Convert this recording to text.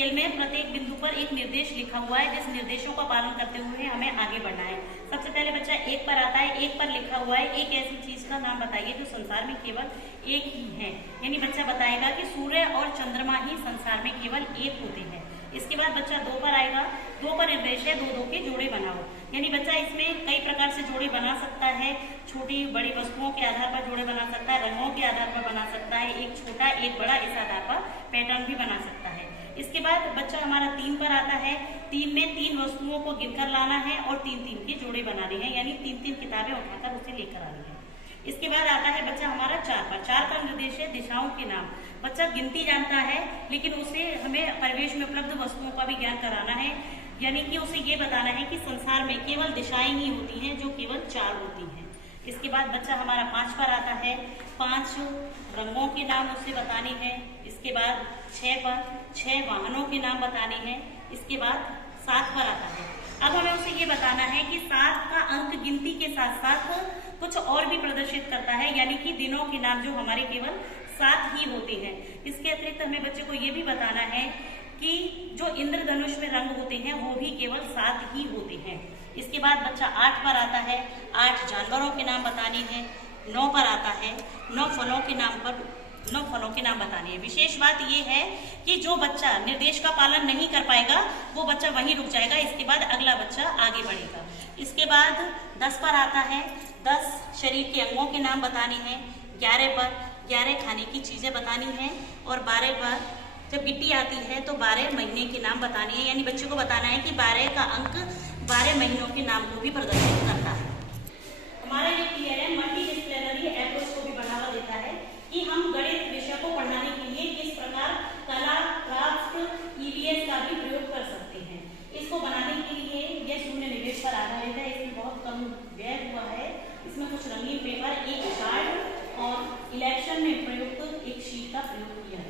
खेल में प्रत्येक बिंदु पर एक निर्देश लिखा हुआ है, जिस निर्देशों का पालन करते हुए हमें आगे बढ़ना है। सबसे पहले बच्चा एक पर आता है। एक पर लिखा हुआ है एक ऐसी चीज का नाम बताइए जो संसार में केवल एक ही है। यानी बच्चा बताएगा कि सूर्य और चंद्रमा ही संसार में केवल एक होते हैं। इसके बाद बच्चा 2 पर आएगा। 2 पर निर्देश है 2 के जोड़े बनाओ। यानी बच्चा इसमें कई प्रकार से जोड़े बना सकता है। छोटी बड़ी वस्तुओं के आधार पर जोड़े बना सकता है, रंगों के आधार पर बना सकता है, एक छोटा एक बड़ा इस आधार पर पैटर्न भी बना सकता है। इसके बाद बच्चा हमारा 3 पर आता है। 3 में 3 वस्तुओं को गिनकर लाना है और 3-3 के जोड़े बनाने हैं, यानी 3-3 किताबें उठाकर उसे लेकर आनी है। इसके बाद आता है बच्चा हमारा 4 पर। 4 का निर्देश है दिशाओं के नाम। बच्चा गिनती जानता है, लेकिन उसे हमें परिवेश में उपलब्ध वस्तुओं का भी ज्ञान कराना है। यानी कि उसे ये बताना है कि संसार में केवल दिशाएं ही होती हैं जो केवल 4 होती हैं। इसके बाद बच्चा हमारा 5 पर आता है। 5 रंगों के नाम उसे बताने हैं। इसके बाद 6 पर 6 वाहनों के नाम बताने हैं। इसके बाद 7 पर आता है। अब हमें उसे ये बताना है कि 7 का अंक गिनती के साथ साथ कुछ और भी प्रदर्शित करता है, यानी कि दिनों के नाम जो हमारे केवल 7 ही होते हैं। इसके अतिरिक्त हमें बच्चे को ये भी बताना है कि जो इंद्रधनुष में रंग होते हैं वो भी केवल 7 ही होते हैं। इसके बाद बच्चा 8 पर आता है। 8 जानवरों के नाम बताने हैं। 9 पर आता है। 9 फलों के नाम बताने हैं। विशेष बात यह है कि जो बच्चा निर्देश का पालन नहीं कर पाएगा वो बच्चा वहीं रुक जाएगा। इसके बाद अगला बच्चा आगे बढ़ेगा। इसके बाद 10 पर आता है। 10 शरीर के अंगों के नाम बताने हैं। 11 पर 11 खाने की चीजें बतानी हैं। और 12 पर जब गिट्टी आती है तो 12 महीने के नाम बताने हैं। यानी बच्चे को बताना है कि 12 का अंक 12 महीनों के नाम को भी प्रदर्शित करता है। हमारा ये क्लियर है। मल्टीडिसिप्लिनरी अप्रोच को भी बढ़ावा देता है कि हम गणित विषय को पढ़ाने के लिए किस प्रकार कला, क्राफ्ट, ईवीएस का भी प्रयोग कर सकते हैं। इसको बनाने के लिए यह शून्य निवेश पर आधारित है। इसमें बहुत कम व्यय हुआ है। इसमें कुछ रंगीन पेपर, एक कार्ड और इलेक्शन में प्रयुक्त एक शीट का प्रयोग किया है।